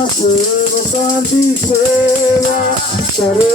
I'm Sarva Sarva Sarva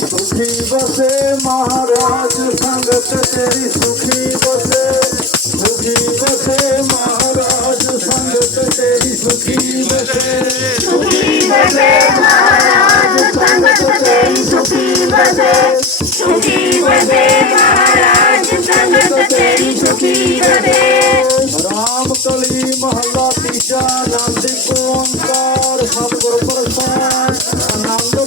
सुखी बसे महाराज संगत तेरी सुखी बसे सुखी बसे महाराज संगत तेरी सुखी बसे सुखी बसे महाराज संगत तेरी सुखी बसे सुखी बसे महाराज संगत तेरी सुखी बसे পর সব গুরু পুরুষ নাম তো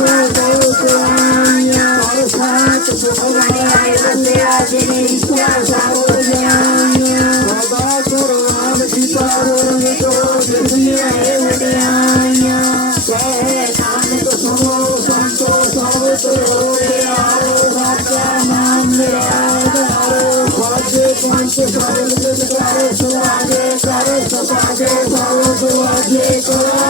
Thank you. I'm the one who's got the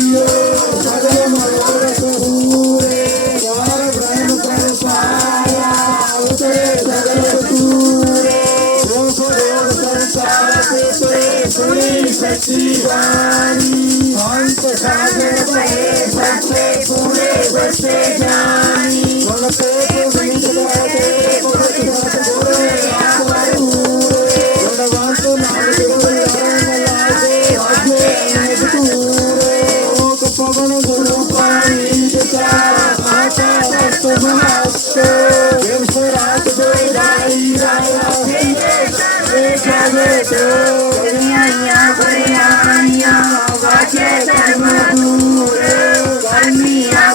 power. ਪਵਨ ਗੁਰੂ ਪਾਣੀ ਦਿੱਤਾ ਮਾਤਾ ਸਤ ਮਹਸਤੇ ਜਿਨ ਸਰਾਤ ਦੇ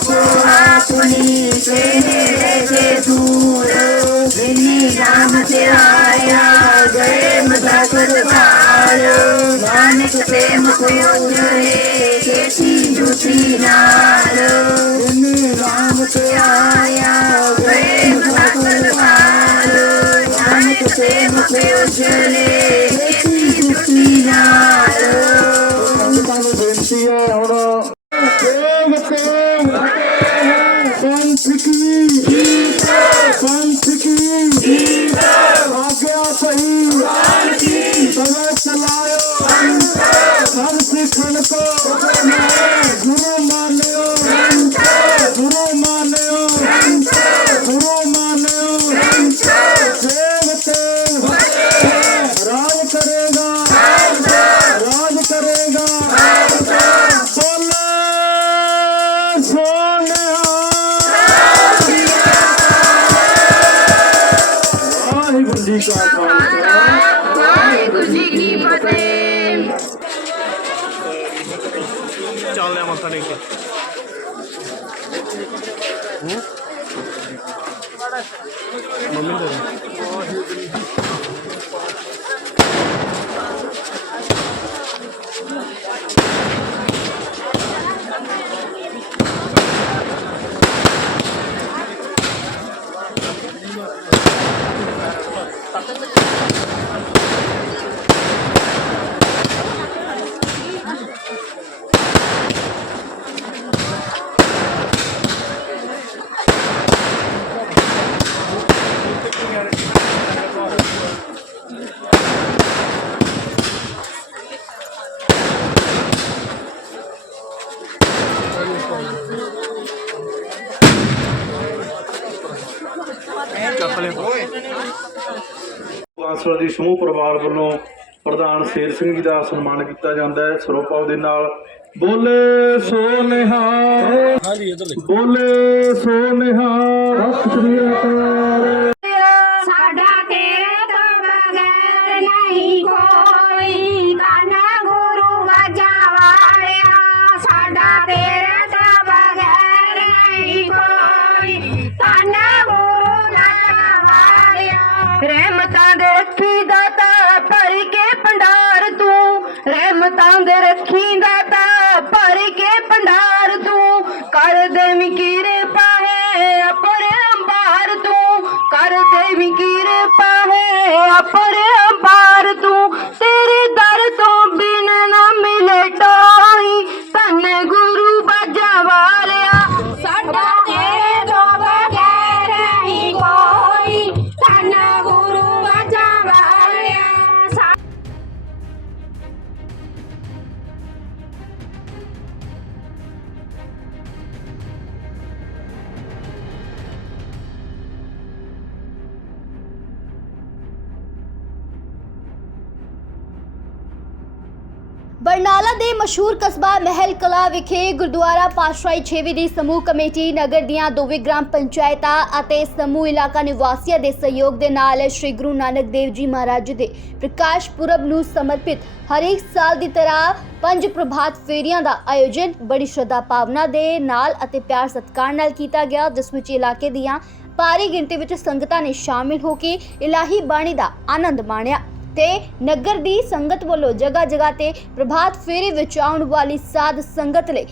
ਕੋ ਆਪਣੀ ਸੇਨੇ ਦੇ ਦੂਰੇ ਤੇ ਆਇਆ ਗਏ ਨਾਨਕ ਪ੍ਰੇਮ ਕੋ ਉਜਰੇ Yeah. ਕਾ ਖਾਲਸਾ ਵਾਹਿਗੁਰੂ ਜੀ ਕੀ ਫਤਿਹ। ਚੱਲਦੇ ਆ ਮੱਥਾ ਟੇਕ ਕੇ। ਮੰਮੀ ਦੇ ਦੇ। ਬਾਂਸਲ ਦੀ ਸਮੂਹ ਪਰਿਵਾਰ ਵੱਲੋਂ ਪ੍ਰਧਾਨ ਸ਼ੇਰ ਸਿੰਘ ਜੀ ਦਾ ਸਨਮਾਨ ਕੀਤਾ ਜਾਂਦਾ ਹੈ। ਸਰੋਪਾਵ ਦੇ ਨਾਲ ਬੋਲੇ ਸੋ ਨਿਹਾਲ ਹਾਂਜੀ ਇੱਧਰ ਦੇਖੋ। ਬੋਲੇ ਸੋ ਨਿਹਾਲ ਸਤਿ ਸ੍ਰੀ ਅਕਾਲ। ਸਾਡਾ ਤੇਰੇ ਤੋਂ ਬਗੈਰ ਨਹੀਂ ਕੋਈ। ਕਾਨਾ ਰਹਿਮਤਾਂ ਦੇ ਰੱਖੀ ਭਰ ਕੇ ਭੰਡਾਰ ਤੂੰ। ਕਰ ਦੇਵੀ ਕਿਰਪਾ ਹੈ ਅਪਰ ਅੰਬਾਰ ਤੂੰ। ਕਰ ਦੇਵੀ ਕਿਰਪਾ ਹੈ ਅਪਰ ਅੰਬਾਰ ਤੂੰ। ਬਰਨਾਲਾ ਦੇ ਮਸ਼ਹੂਰ ਕਸਬਾ ਮਹਿਲ ਕਲਾ ਵਿਖੇ ਗੁਰਦੁਆਰਾ ਪਾਤਸ਼ਾਹੀ ਛੇਵੀਂ ਦੀ ਸਮੂਹ ਕਮੇਟੀ ਨਗਰ ਦੀਆਂ ਦੋਵੇਂ ਗ੍ਰਾਮ ਪੰਚਾਇਤਾਂ ਅਤੇ ਸਮੂਹ ਇਲਾਕਾ ਨਿਵਾਸੀਆਂ ਦੇ ਸਹਿਯੋਗ ਦੇ ਨਾਲ ਸ੍ਰੀ ਗੁਰੂ ਨਾਨਕ ਦੇਵ ਜੀ ਮਹਾਰਾਜ ਦੇ ਪ੍ਰਕਾਸ਼ ਪੁਰਬ ਨੂੰ ਸਮਰਪਿਤ ਹਰੇਕ ਸਾਲ ਦੀ ਤਰ੍ਹਾਂ ਪੰਜ ਪ੍ਰਭਾਤ ਫੇਰੀਆਂ ਦਾ ਆਯੋਜਨ ਬੜੀ ਸ਼ਰਧਾ ਭਾਵਨਾ ਦੇ ਨਾਲ ਅਤੇ ਪਿਆਰ ਸਤਿਕਾਰ ਨਾਲ ਕੀਤਾ ਗਿਆ, ਜਿਸ ਵਿੱਚ ਇਲਾਕੇ ਦੀਆਂ ਭਾਰੀ ਗਿਣਤੀ ਵਿੱਚ ਸੰਗਤਾਂ ਨੇ ਸ਼ਾਮਿਲ ਹੋ ਕੇ ਇਲਾਹੀ ਬਾਣੀ ਦਾ ਆਨੰਦ ਮਾਣਿਆ। ਤੇ ਨਗਰ ਦੀ ਸੰਗਤ ਵੱਲੋਂ ਜਗ੍ਹਾ ਜਗ੍ਹਾ ਤੇ ਪ੍ਰਭਾਤ ਫੇਰੀ ਵਿੱਚ ਆਉਣ ਵਾਲੀ ਸਾਧ ਸੰਗਤ ਲਈ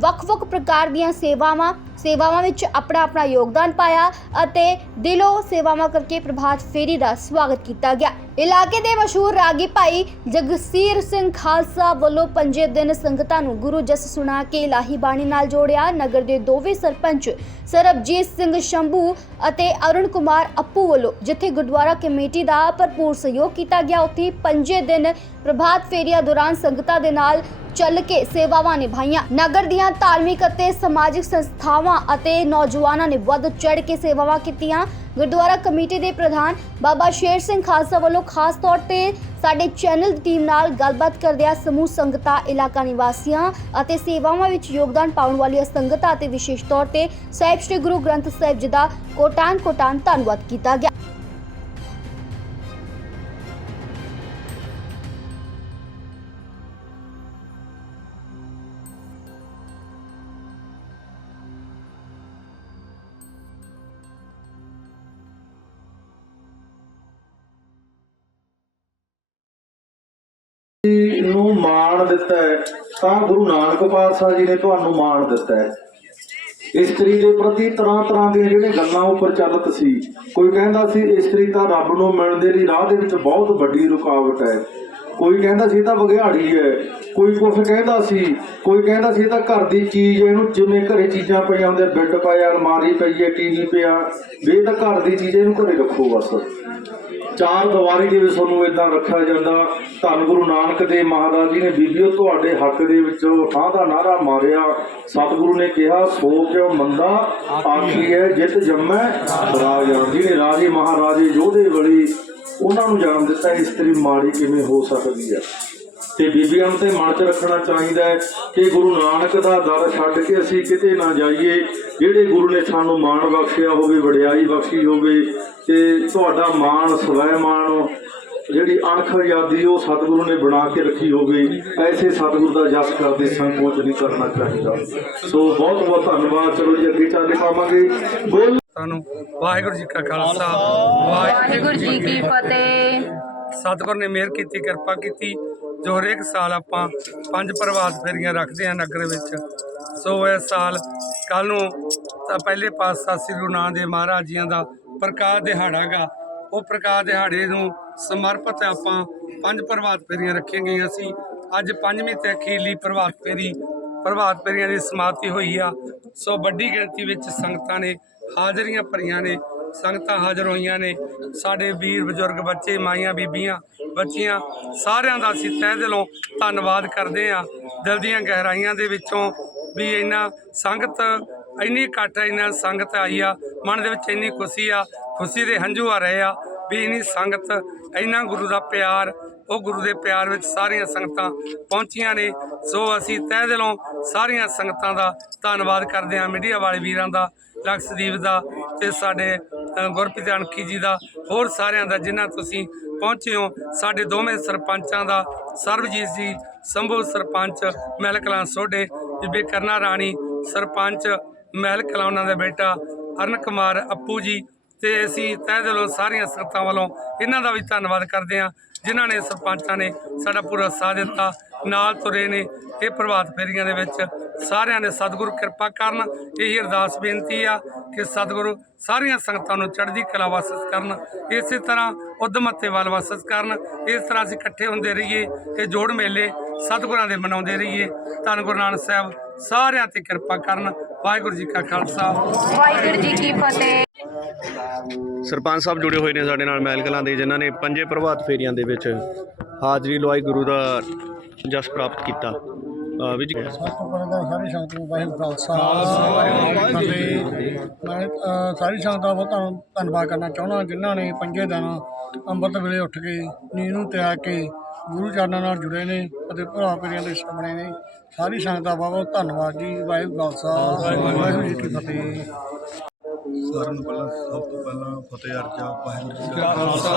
ਵੱਖ-ਵੱਖ ਪ੍ਰਕਾਰ ਦੀਆਂ ਸੇਵਾਵਾਂ ਸੇਵਾਵਾਂ ਵਿੱਚ ਆਪਣਾ ਆਪਣਾ ਯੋਗਦਾਨ ਪਾਇਆ ਅਤੇ ਦਿਲੋਂ ਸੇਵਾਵਾਂ ਕਰਕੇ ਪ੍ਰਭਾਤ ਫੇਰੀ ਦਾ ਸਵਾਗਤ ਕੀਤਾ ਗਿਆ। ਇਲਾਕੇ ਦੇ ਮਸ਼ਹੂਰ ਰਾਗੀ ਭਾਈ ਜਗਸੀਰ ਸਿੰਘ ਖਾਲਸਾ ਵੱਲੋਂ ਪੰਜੇ ਦਿਨ ਸੰਗਤਾਂ ਨੂੰ ਗੁਰੂ ਜਸ ਸੁਣਾ ਕੇ ਇਲਾਹੀ ਬਾਣੀ ਨਾਲ ਜੋੜਿਆ। ਨਗਰ ਦੇ ਦੋਵੇਂ ਸਰਪੰਚ ਸਰਬਜੀਤ ਸਿੰਘ ਸ਼ੰਭੂ ਅਤੇ ਅਰੁਣ ਕੁਮਾਰ ਅੱਪੂ ਵੱਲੋਂ ਜਿੱਥੇ ਗੁਰਦੁਆਰਾ ਕਮੇਟੀ ਦਾ ਭਰਪੂਰ ਸਹਿਯੋਗ ਕੀਤਾ ਗਿਆ, ਉੱਥੇ ਪੰਜੇ ਦਿਨ ਪ੍ਰਭਾਤ ਫੇਰੀਆਂ ਦੌਰਾਨ ਸੰਗਤਾਂ ਦੇ ਨਾਲ ਚੱਲ ਕੇ ਸੇਵਾਵਾਂ ਨਿਭਾਈਆਂ। ਨਗਰ ਦੀਆਂ ਧਾਰਮਿਕ ਅਤੇ ਸਮਾਜਿਕ ਸੰਸਥਾਵਾਂ ਅਤੇ ਨੌਜਵਾਨਾਂ ਨੇ ਵੱਧ ਚੜ੍ਹ ਕੇ ਸੇਵਾਵਾਂ ਕੀਤੀਆਂ। ਗੁਰਦੁਆਰਾ ਕਮੇਟੀ ਦੇ ਪ੍ਰਧਾਨ ਬਾਬਾ ਸ਼ੇਰ ਸਿੰਘ ਖਾਲਸਾ ਵੱਲੋਂ ਖਾਸ ਤੌਰ ਤੇ ਸਾਡੇ ਚੈਨਲ ਦੀ ਟੀਮ ਨਾਲ ਗੱਲਬਾਤ ਕਰਦਿਆਂ ਸਮੂਹ ਸੰਗਤਾਂ, ਇਲਾਕਾ ਨਿਵਾਸੀਆਂ ਅਤੇ ਸੇਵਾਵਾਂ ਵਿੱਚ ਯੋਗਦਾਨ ਪਾਉਣ ਵਾਲੀਆਂ ਸੰਗਤਾਂ ਅਤੇ ਵਿਸ਼ੇਸ਼ ਤੌਰ ਤੇ ਸਾਹਿਬ ਸ੍ਰੀ ਗੁਰੂ ਗ੍ਰੰਥ ਸਾਹਿਬ ਜੀ ਦਾ ਕੋਟਾਨ ਕੋਟਾਨ ਧੰਨਵਾਦ ਕੀਤਾ ਗਿਆ। ਨੂੰ ਮਾਣ ਦਿੱਤਾ ਹੈ, ਤਾਂ ਗੁਰੂ ਨਾਨਕ ਪਾਤਸ਼ਾਹ ਜੀ ਨੇ ਤੁਹਾਨੂੰ ਮਾਣ ਦਿੱਤਾ ਹੈ। ਇਸਤਰੀ ਦੇ ਪ੍ਰਤੀ ਤਰ੍ਹਾਂ ਤਰ੍ਹਾਂ ਦੀਆਂ ਜਿਹੜੇ ਗੱਲਾਂ ਉਹ ਪ੍ਰਚਲਿਤ ਸੀ, ਕੋਈ ਕਹਿੰਦਾ ਸੀ ਇਸਤਰੀ ਤਾਂ ਰੱਬ ਨੂੰ ਮਿਲਣ ਦੇ ਲਈ ਰਾਹ ਦੇ ਵਿੱਚ ਬਹੁਤ ਵੱਡੀ ਰੁਕਾਵਟ ਹੈ। ਕੋਈ ਕਹਿੰਦਾ ਸੀ ਤਾਂ ਬਗਿਆੜੀ ਹੈ, ਕੋਈ ਕੁਛ ਕਹਿੰਦਾ ਸੀ, ਕੋਈ ਕਹਿੰਦਾ ਸੀ ਤਾਂ ਘਰ ਦੀ ਚੀਜ਼ ਇਹਨੂੰ ਜਿਵੇਂ ਘਰੇ ਚੀਜ਼ਾਂ ਪਈਆਂ ਹੁੰਦੀਆਂ, ਬੈੱਡ ਪਾਇਆ, ਅਲਮਾਰੀ ਪਈ ਹੈ, ਟੀਵੀ ਪਿਆ, ਵੀ ਤਾਂ ਘਰ ਦੀ ਚੀਜ਼ ਇਹਨੂੰ ਘਰੇ ਰੱਖੋ ਬਸ। ਚਾਰ ਦੀਵਾਰੀ ਦੇ ਵਿੱਚ ਤੁਹਾਨੂੰ ਇਦਾਂ ਰੱਖਿਆ ਜਾਂਦਾ। ਧੰਨ ਗੁਰੂ ਨਾਨਕ ਦੇਵ ਮਹਾਰਾਜ ਜੀ ਨੇ ਬੀਬੀਓ ਤੁਹਾਡੇ ਹੱਕ ਦੇ ਵਿੱਚ ਠਾਂ ਦਾ ਨਾਰਾ ਮਾਰਿਆ। ਸਤਿਗੁਰੂ ਨੇ ਕਿਹਾ ਸੋ ਕਿਉ ਮੰਦਾ ਆਖੀ ਹੈ ਜਿਤ ਜੰਮੈ ਰਾਜਾ। ਜਿਹਨੇ ਰਾਜੇ ਮਹਾਰਾਜੇ ਯੋਧੇ ਵਲੀ ਉਹਨਾਂ ਨੂੰ ਜਾਣ ਦਿੱਤਾ ਇਸਤਰੀ ਮਾੜੀ ਕਿਵੇਂ ਹੋ ਸਕਦੀ ਹੈ ਤੇ ਬੀਬੀਆਂ ਨੂੰ ਤੇ ਮਨ 'ਚ ਰੱਖਣਾ ਚਾਹੀਦਾ ਹੈ ਕਿ ਗੁਰੂ ਨਾਨਕ ਦਾ ਦਰ ਛੱਡ ਕੇ ਅਸੀਂ ਕਿਤੇ ਨਾ ਜਾਈਏ। ਜਿਹੜੇ ਗੁਰੂ ਨੇ ਸਾਨੂੰ ਮਾਣ ਬਖਸ਼ਿਆ ਹੋਵੇ, ਵਡਿਆਈ ਬਖਸ਼ੀ ਹੋਵੇ ਤੇ ਤੁਹਾਡਾ ਮਾਣ ਸਵੈ ਮਾਣ ਜਿਹੜੀ ਅਣਖ ਆਜ਼ਾਦੀ ਉਹ ਸਤਿਗੁਰੂ ਨੇ ਬਣਾ ਕੇ ਰੱਖੀ ਹੋਵੇ ਐਸੇ ਸਤਿਗੁਰੂ ਦਾ ਜਸ ਕਰਦੇ ਸੰਕੋਚ ਨਹੀਂ ਕਰਨਾ ਚਾਹੀਦਾ। ਸੋ ਬਹੁਤ ਬਹੁਤ ਧੰਨਵਾਦ। ਚਲੋ ਜੀ ਅੱਗੇ ਚੱਲ ਪਾਵਾਂਗੇ। ਬੋਲ। ਸਾਨੂੰ ਵਾਹਿਗੁਰੂ ਜੀ ਕਾ ਖਾਲਸਾ। ਵਾਹਿਗੁਰੂ ਜੀ ਕੀ ਫਤਿਹ। ਸਤਿਗੁਰ ਨੇ ਮਿਹਰ ਕੀਤੀ ਕਿਰਪਾ ਕੀਤੀ। ਜੋ ਹਰੇਕ ਸਾਲ ਆਪਾਂ ਪੰਜ ਪ੍ਰਭਾਤ ਫੇਰੀਆਂ ਰੱਖਦੇ ਹਾਂ ਨਗਰ ਵਿੱਚ। ਸੋ ਇਸ ਸਾਲ ਕੱਲ ਨੂੰ ਤਾਂ ਪਹਿਲੇ ਪਾਤਸ਼ਾਹ ਸ੍ਰੀ ਗੁਰੂ ਨਾਨਕ ਦੇਵ ਮਹਾਰਾਜ ਜੀਆਂ ਦਾ ਪ੍ਰਕਾਸ਼ ਦਿਹਾੜਾ ਗਾ। ਉਹ ਪ੍ਰਕਾਸ਼ ਦਿਹਾੜੇ ਨੂੰ ਸਮਰਪਿਤ ਆਪਾਂ ਪੰਜ ਪ੍ਰਭਾਤ ਫੇਰੀਆਂ ਰੱਖੀਆਂ ਗਈਆਂ ਸੀ। ਅੱਜ ਪੰਜਵੀਂ ਤੇ ਅਖੀਰਲੀ ਪ੍ਰਭਾਤ ਫੇਰੀ, ਪ੍ਰਭਾਤ ਫੇਰੀਆਂ ਦੀ ਸਮਾਪਤੀ ਹੋਈ ਆ। ਸੋ ਵੱਡੀ ਗਿਣਤੀ ਵਿੱਚ ਸੰਗਤਾਂ ਨੇ ਹਾਜ਼ਰੀਆਂ ਭਰੀਆਂ ਨੇ, ਸੰਗਤਾਂ ਹਾਜ਼ਰ ਹੋਈਆਂ ਨੇ। ਸਾਡੇ ਵੀਰ ਬਜ਼ੁਰਗ ਬੱਚੇ, ਮਾਈਆਂ ਬੀਬੀਆਂ, ਬੱਚੀਆਂ, ਸਾਰਿਆਂ ਦਾ ਅਸੀਂ ਤਹਿ ਦਿਲੋਂ ਧੰਨਵਾਦ ਕਰਦੇ ਆ ਦਿਲ ਦੀਆਂ ਗਹਿਰਾਈਆਂ ਦੇ ਵਿੱਚੋਂ ਵੀ ਇੰਨਾ ਸੰਗਤ, ਇੰਨੀ ਇਕੱਠ ਇੰਨਾ ਸੰਗਤ ਆਈ ਆ। ਮਨ ਦੇ ਵਿੱਚ ਇੰਨੀ ਖੁਸ਼ੀ ਆ, ਖੁਸ਼ੀ ਦੇ ਹੰਝੂ ਆ ਰਹੇ ਆ ਵੀ ਇੰਨੀ ਸੰਗਤ, ਇੰਨਾ ਗੁਰੂ ਦਾ ਪਿਆਰ, ਉਹ ਗੁਰੂ ਦੇ ਪਿਆਰ ਵਿੱਚ ਸਾਰੀਆਂ ਸੰਗਤਾਂ ਪਹੁੰਚੀਆਂ ਨੇ। ਸੋ ਅਸੀਂ ਤਹਿ ਦਿਲੋਂ ਸਾਰੀਆਂ ਸੰਗਤਾਂ ਦਾ ਧੰਨਵਾਦ ਕਰਦੇ ਹਾਂ, ਮੀਡੀਆ ਵਾਲੇ ਵੀਰਾਂ ਦਾ ਲਕਸ਼ਦੀਪ ਦਾ ਤੇ ਸਾਡੇ ਗੁਰਪ੍ਰੀਤ ਅਣਖੀ ਜੀ ਦਾ, ਹੋਰ ਸਾਰਿਆਂ ਦਾ ਜਿਨ੍ਹਾਂ ਤੁਸੀਂ ਪਹੁੰਚੇ ਹੋ। ਸਾਡੇ ਦੋਵੇਂ ਸਰਪੰਚਾਂ ਦਾ, ਸਰਬਜੀਤ ਜੀ, ਸੰਭੂ ਸਰਪੰਚ ਮਹਿਲ ਕਲਾਂ ਸੋਢੇ, ਬੀਬੀ ਕਰਨਾ ਰਾਣੀ, ਸਰਪੰਚ ਮਹਿਲ ਕਲਾਂ ਉਹਨਾਂ ਦਾ ਬੇਟਾ ਅਰਨ ਕੁਮਾਰ ਅੱਪੂ ਜੀ ਤੇ ਅਸੀਂ ਤਹਿ ਦਿਲੋਂ ਸਾਰੀਆਂ ਸੰਗਤਾਂ ਵੱਲੋਂ ਇਹਨਾਂ ਦਾ ਵੀ ਧੰਨਵਾਦ ਕਰਦੇ ਹਾਂ, ਜਿਨ੍ਹਾਂ ਨੇ ਸਰਪੰਚਾਂ ਨੇ ਸਾਡਾ ਪੂਰਾ ਸਾਥ ਦਿੱਤਾ, ਨਾਲ ਤੁਰੇ ਨੇ ਇਹ ਪ੍ਰਭਾਤ ਫੇਰੀਆਂ ਦੇ ਵਿੱਚ ਸਾਰਿਆਂ ਨੇ ਸਤਿਗੁਰੂ ਕਿਰਪਾ ਕਰਨ। ਇਹ ਅਰਦਾਸ ਬੇਨਤੀ ਆ ਕਿ ਸਤਿਗੁਰੂ ਸਾਰੀਆਂ ਸੰਗਤਾਂ ਨੂੰ ਚੜ੍ਹਦੀ ਕਲਾ ਵਾਸਸ ਕਰਨ। ਇਸੇ ਤਰ੍ਹਾਂ ਉਦਮਤੇ ਵੱਲ ਵਾਸਸ ਕਰਨ। ਇਸ ਤਰ੍ਹਾਂ ਅਸੀਂ ਇਕੱਠੇ ਹੁੰਦੇ ਰਹੀਏ ਤੇ ਜੋੜ ਮੇਲੇ ਸਤਿਗੁਰਾਂ ਦੇ ਮਨਾਉਂਦੇ ਰਹੀਏ। ਧੰਨ ਗੁਰੂ ਨਾਨਕ ਸਾਹਿਬ ਸਾਰਿਆਂ ਤੇ ਕਿਰਪਾ ਕਰਨ। ਵਾਹਿਗੁਰੂ ਜੀ ਕਾ ਖਾਲਸਾ। ਵਾਹਿਗੁਰੂ ਜੀ ਕੀ ਫਤਿਹ। ਸਰਪੰਚ ਸਾਹਿਬ ਜੁੜੇ ਹੋਏ ਨੇ ਸਾਡੇ ਨਾਲ ਮਹਿਲ ਕਲਾਂ ਦੇ ਜਿਨ੍ਹਾਂ ਨੇ ਪੰਜੇ ਪ੍ਰਭਾਤ ਫੇਰੀਆਂ ਦੇ ਵਿੱਚ ਹਾਜ਼ਰੀ ਲਵਾਈ ਗੁਰੂ ਦਾ ਜਸ ਪ੍ਰਾਪਤ ਕੀਤਾ। ਅਹ ਵੀ ਜੀ ਸਭ ਤੋਂ ਪਹਿਲਾਂ ਤਾਂ ਸਾਰੀ ਸੰਗਤ ਨੂੰ ਵਾਹਿਗੁਰੂ ਖਾਲਸਾ ਵਾਹਿਗੁਰੂ ਜੀ ਕੀ ਫਤਿਹ। ਮੈਂ ਅ, ਸਾਰੀ ਸੰਗਤ ਦਾ ਬਹੁਤ ਧੰਨ- ਧੰਨਵਾਦ ਕਰਨਾ ਚਾਹੁੰਦਾ ਜਿਨ੍ਹਾਂ ਨੇ ਪੰਜੇ ਦਿਨ ਅੰਮ੍ਰਿਤ ਵੇਲੇ ਉੱਠ ਕੇ ਨੀਂਦ ਨੂੰ ਤਿਆਗ ਕੇ ਗੁਰੂ ਚਰਨਾਂ ਨਾਲ ਜੁੜੇ ਨੇ ਅਤੇ ਭਰਾ ਪੀਰੀਆਂ ਦੇ ਸਾਹਮਣੇ ਨੇ। ਸਾਰੀ ਸੰਗਤ ਦਾ ਬਹੁਤ ਬਹੁਤ ਧੰਨਵਾਦ ਜੀ। ਵਾਹਿਗੁਰੂ ਖਾਲਸਾ ਵਾਹਿਗੁਰੂ ਜੀ ਕੀ ਫਤਿਹ। ਸਾਰਿਆਂ ਨੂੰ ਪਹਿਲਾਂ ਸਭ ਤੋਂ ਪਹਿਲਾਂ ਫਤਿਹ ਅਰਜ਼ਾ ਵਾਹਿਗੁਰੂ ਜੀ ਕਾ ਖਾਲਸਾ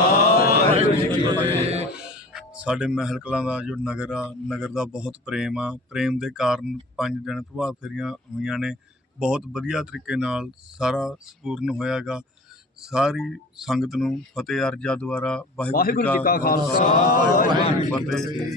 ਵਾਹਿਗੁਰੂ ਜੀ ਕੀ ਫਤਿਹ। ਸਾਡੇ ਮਹਿਲ ਕਲਾਂ ਦਾ ਜੋ ਨਗਰ ਆ ਨਗਰ ਦਾ ਬਹੁਤ ਪ੍ਰੇਮ ਆ। ਪ੍ਰੇਮ ਦੇ ਕਾਰਨ ਪੰਜ ਦਿਨ ਪ੍ਰਭਾਤ ਫੇਰੀਆਂ ਹੋਈਆਂ ਨੇ। ਬਹੁਤ ਵਧੀਆ ਤਰੀਕੇ ਨਾਲ ਸਾਰਾ ਸੰਪੂਰਨ ਹੋਇਆਗਾ। ਸਾਰੀ ਸੰਗਤ ਨੂੰ ਫਤਿਹ ਅਰਜ਼ਾ ਦੁਆਰਾ ਵਾਹਿਗੁਰੂ ਜੀ ਕਾ ਖਾਲਸਾ ਵਾਹਿਗੁਰੂ ਜੀ ਕੀ ਫਤਿਹ।